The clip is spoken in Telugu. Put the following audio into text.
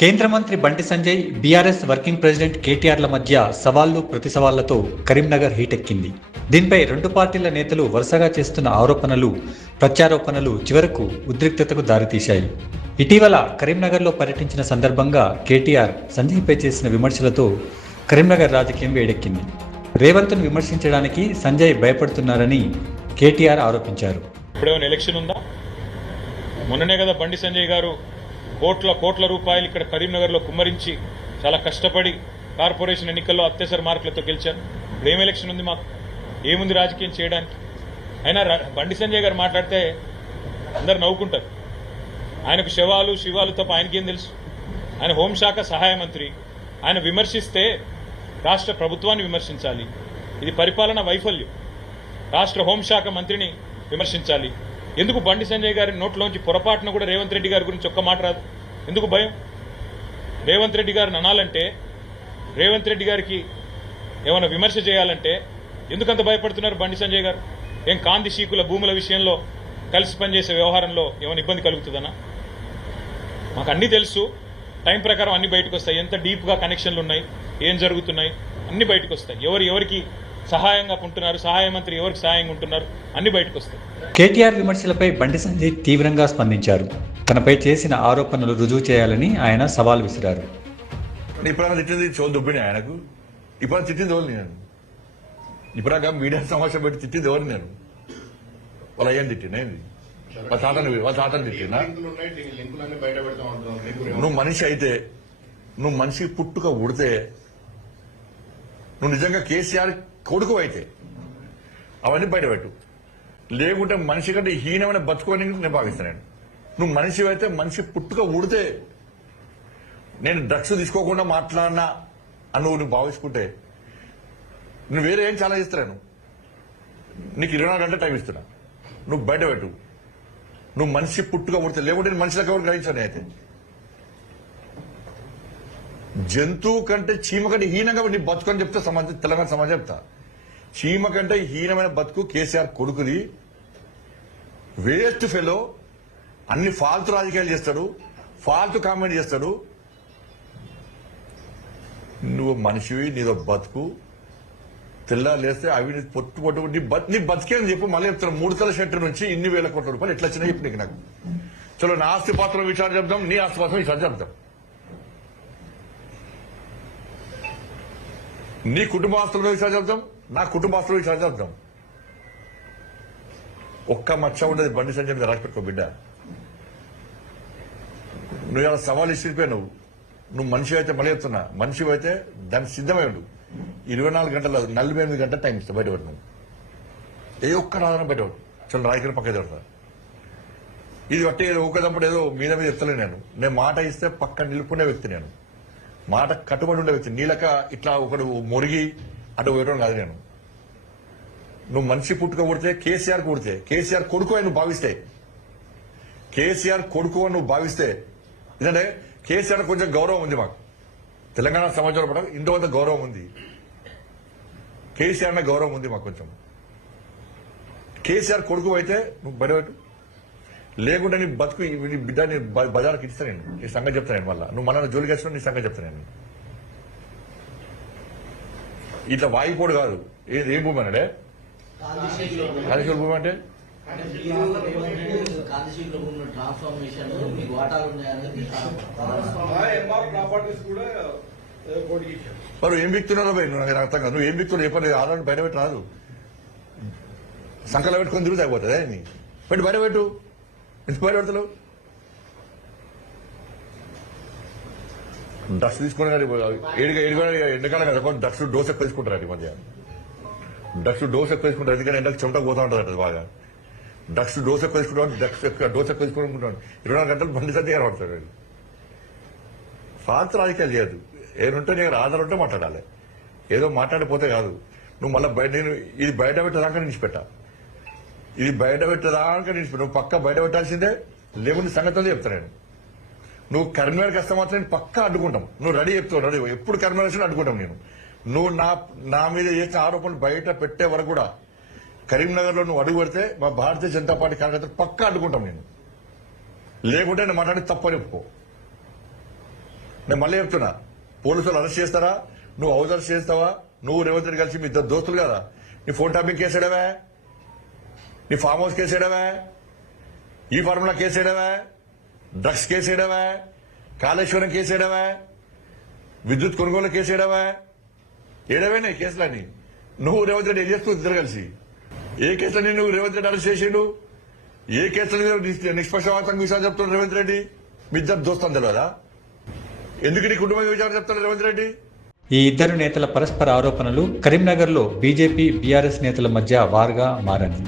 కేంద్ర మంత్రి Bandi Sanjay, BRS working president కేటీఆర్ల మధ్య సవాళ్లు ప్రతి సవాళ్లతో కరీంనగర్ హీటెక్కింది. దీనిపై రెండు పార్టీల నేతలు వరుసగా చేస్తున్న ఆరోపణలు, ప్రత్యారోపణలు చివరకు ఉద్రిక్తతకు దారితీశాయి. ఇటీవల కరీంనగర్లో పర్యటించిన సందర్భంగా కేటీఆర్ సంజయ్పై చేసిన విమర్శలతో కరీంనగర్ రాజకీయం వేడెక్కింది. రేవంత్ను విమర్శించడానికి సంజయ్ భయపడుతున్నారని కేటీఆర్ ఆరోపించారు. ఇప్పుడేమైనా ఎలక్షన్ ఉందా? మొన్ననే కదా బండి సంజయ్ గారు కోట్ల రూపాయలు ఇక్కడ కరీంనగర్లో కుమ్మరించి చాలా కష్టపడి కార్పొరేషన్ ఎన్నికల్లో అత్యవసర మార్కులతో గెలిచారు. ఇప్పుడు ఏం ఎలక్షన్ ఉంది? మాకు ఏముంది రాజకీయం చేయడానికి? అయినా బండి సంజయ్ గారు మాట్లాడితే అందరు నవ్వుకుంటారు. ఆయనకు శివాలు తప్ప ఆయనకేం తెలుసు? ఆయన హోంశాఖ సహాయ మంత్రి. ఆయన విమర్శిస్తే రాష్ట్ర ప్రభుత్వాన్ని విమర్శించాలి. ఇది పరిపాలన వైఫల్యం. రాష్ట్ర హోంశాఖ మంత్రిని విమర్శించాలి. ఎందుకు బండి సంజయ్ గారి నోట్లోంచి పొరపాటును కూడా రేవంత్ రెడ్డి గారి గురించి ఒక్క మాట రాదు? ఎందుకు భయం? రేవంత్ రెడ్డి గారిని అనాలంటే, రేవంత్ రెడ్డి గారికి ఏమైనా విమర్శ చేయాలంటే ఎందుకంత భయపడుతున్నారు బండి సంజయ్ గారు? ఏం కాంతి శీకుల భూముల విషయంలో కలిసి పనిచేసే వ్యవహారంలో ఏమైనా ఇబ్బంది కలుగుతుందనా? మాకు అన్నీ తెలుసు. టైం ప్రకారం అన్ని బయటకు వస్తాయి. ఎంత డీప్గా కనెక్షన్లు ఉన్నాయి, ఏం జరుగుతున్నాయి అన్ని బయటకు వస్తాయి. ఎవరికి సహాయంగా ఉంటున్నారు, సహాయ మంత్రి ఎవరికి సహాయంగా ఉంటున్నారు అన్ని బయటకు వస్తాయి. కేటీఆర్ విమర్శలపై బండి సంజయ్ తీవ్రంగా స్పందించారు. తనపై చేసిన ఆరోపణలు రుజువు చేయాలని ఆయన సవాల్ విసిరారు. ఇప్పుడు తిట్టింది చోలు దుబ్బిని ఆయనకు. ఇప్పుడు తిట్టింది ఎవరు? నేను ఇప్పుడు మీడియా సమావేశం పెట్టి తిట్టింది ఎవరు? నేను వాళ్ళ ఏం తిట్టినేది? వాళ్ళ తాతని తిట్టినా? నువ్వు మనిషి అయితే, నువ్వు మనిషి పుట్టుక ఉడితే, నువ్వు నిజంగా కేసీఆర్ కొడుకు అయితే అవన్నీ బయటపెట్టు. లేకుంటే మనిషి కంటే హీనమైన బతుకోని నేను భావిస్తాను. నువ్వు మనిషి అయితే, మనిషి పుట్టుక ఉడితే, నేను డ్రగ్స్ తీసుకోకుండా మాట్లాడినా అని నువ్వు భావించుకుంటే నువ్వు వేరే ఏం చాలా చేస్తున్నాను. నీకు 24 గంటల టైం ఇస్తున్నా, నువ్వు బయటపెట్టు. నువ్వు మనిషి పుట్టుక ఉడితే, లేకుంటే మనిషిలకు ఎవరు గ్రహించాను. అయితే జంతువు కంటే, చీమ కంటే హీనంగా నీ బతుకు అని చెప్తే తెలంగాణ సమాజం చెప్తా. చీమ కంటే హీనమైన బతుకు కేసీఆర్ కొడుకుది. వేస్ట్ ఫెలో, అన్ని ఫాల్తు రాజకీయాలు చేస్తాడు, ఫాల్తు కామెంట్ చేస్తాడు. నువ్వు మనిషివి, నీదో బతుకు. తెల్లారు లేస్తే అవి పొట్టు నీ బతికేని చెప్పు. మళ్ళీ చెప్తాను, 3 తల షెట్టర్ నుంచి ఇన్ని వేల కోట్ల రూపాయలు ఎట్లా వచ్చినాయి చెప్పు నీకు. నాకు చలో, నా ఆస్తి పాత్రం విచారణ చెప్దాం, నీ ఆస్తి పాత్రం విచారణ చెప్దాం. నీ కుటుంబ ఆస్తులను విచారణ చెప్తాం, నా కుటుంబ ఆస్తులను విచారణ చెప్తాం. ఒక్క మచ్చ ఉండదు బండి సంజయ్ మీద. రాసి పెట్టుకో బిడ్డ. నువ్వు ఇలా సవాల్ ఇచ్చిపోయావు. నువ్వు మనిషి అయితే, మళ్ళీ చెప్తున్నా, మనిషి అయితే దానికి సిద్ధమై ఉండు. 24 గంటల 48 గంటల టైం ఇస్తా బయటపడి. నువ్వు ఏ ఒక్క రాదన బయటపడు. చలో, రాయకని పక్క ఎదురుతా. ఇది బట్టి ఏదో ఊకదంపడు ఏదో మీద చెప్తలే. నేను మాట ఇస్తే పక్క నిలుపుకునే వ్యక్తి. నేను మాట కట్టుబడి ఉండే వ్యక్తి. నీలక ఇట్లా ఒకడు మురిగి అటు వేయడం కాదు. నేను నువ్వు మనిషి పుట్టుక పుడితే, కేసీఆర్ పుడితే, కేసీఆర్ కొడుకు అని నువ్వు భావిస్తే, కేసీఆర్ కొడుకు అని నువ్వు భావిస్తే, ఎందుకంటే కేసీఆర్ కొంచెం గౌరవం ఉంది మాకు తెలంగాణ సమాజంలో పడ. ఇంట్లో అంత గౌరవం ఉంది. కేసీఆర్ గౌరవం ఉంది మాకు కొంచెం. కేసీఆర్ కొడుకు అయితే నువ్వు బయటపెట్టు. లేకుంటే నీ బతుకు, నీ బిడ్డ నీ బజార్కి ఇస్తా. నేను నీ సంగతి చెప్తాను. నేను మళ్ళీ నువ్వు మన జోలికి వచ్చినా నీ సంగతి చెప్తాను. నేను ఇట్లా వాయిపోడు కాదు. ఏం భూమి అన్నాడే? కాళేశ్వర భూమి అంటే మరి ఏం వ్యక్తున్నారో భయ్? నువ్వు నాకు అర్థం కాదు. నువ్వు ఏం వ్యక్తులు ఏ పని ఆధారం బయటపెట్టి రాదు. సంకలం పెట్టుకొని తిరుగుతా అయిపోతుంది. నీ పెట్టి బయటపెట్టు. ఎందుకు బయటపెడతావు? డ్రగ్స్ తీసుకుని ఎండకాలం కదా, డ్రగ్స్ డోస్ ఎక్కువ తీసుకుంటారు. ఈ మధ్య డ్రగ్స్ డోస్ ఎక్కువ తీసుకుంటారు. ఎందుకంటే ఎండకు చెమట పోతా ఉంటుంది బాగా. డ్రగ్స్ డోస్ ఎక్కువ తీసుకుంటాను, డోస్ ఎక్కువ తీసుకుంటాను. 24 గంటలు బండి సంజయ్ గారు పడతాడు. ఫాల్తు రాజకీయాలు చేయదు. ఏదంటే నేను ఆధారం ఉంటే మాట్లాడాలి. ఏదో మాట్లాడిపోతే కాదు. నువ్వు మళ్ళీ నేను ఇది బయట పెట్టేదాకా నిలిచిపెట్టా. ఇది బయట పెట్టేదాకా నిలిచిపెట్టా. నువ్వు పక్క బయట పెట్టాల్సిందే. లేకుంటే సంగతి చెప్తా. నేను నువ్వు కరీంనగర్కి వస్తే మాత్రం పక్కా అడ్డుకుంటాం. నువ్వు రెడీ చెప్తావు. రెడీ ఎప్పుడు కరీంనగర్ అడ్డుకుంటాం. నేను నువ్వు నా మీద చేసిన ఆరోపణలు బయట పెట్టే వరకు కూడా కరీంనగర్ లో నువ్వు అడుగు పెడితే మా భారతీయ జనతా పార్టీ కార్యకర్తలు పక్కా అడ్డుకుంటాం. నేను లేకుంటే నేను మాట్లాడి తప్పని ఒప్పుకో. నేను మళ్ళీ చెప్తున్నా, పోలీసులు అరెస్ట్ చేస్తారా, నువ్వు హౌస్ అరెస్ట్ చేస్తావా, నువ్వు రేవంత్ రెడ్డి కలిసి మీ ఇద్దరు దోస్తులు కదా, నీ ఫోన్ ట్యాపింగ్ కేసేయడమే, నీ ఫామ్ హౌస్ కేసేయడమే, ఈ ఫార్ములా కేసేయడమే, డ్రగ్స్ కేసేయడమే, కాళేశ్వరం కేసేయడమే, విద్యుత్ కొనుగోలు కేసేయడమే, ఏడవేనా కేసులని? నువ్వు రేవంత్ రెడ్డి ఏం చేస్తూ ఇద్దరు కలిసి ఏ కేసులని నువ్వు రేవంత్ రెడ్డి అరెస్ట్ చేసిండు? ఏ కేసులని నిష్పక్షపాతంగా విషయాలు చెప్తున్నాడు రేవంత్ రెడ్డి? మీ ఇద్దరు దోస్తాను తెలియదా? ఎందుకు నీ కుటుంబ విచారణ చెప్తాడు రేవంత్ రెడ్డి? ఈ ఇద్దరు నేతల పరస్పర ఆరోపణలు కరీంనగర్లో బీజేపీ బీఆర్ఎస్ నేతల మధ్య వార్గా మారాయి.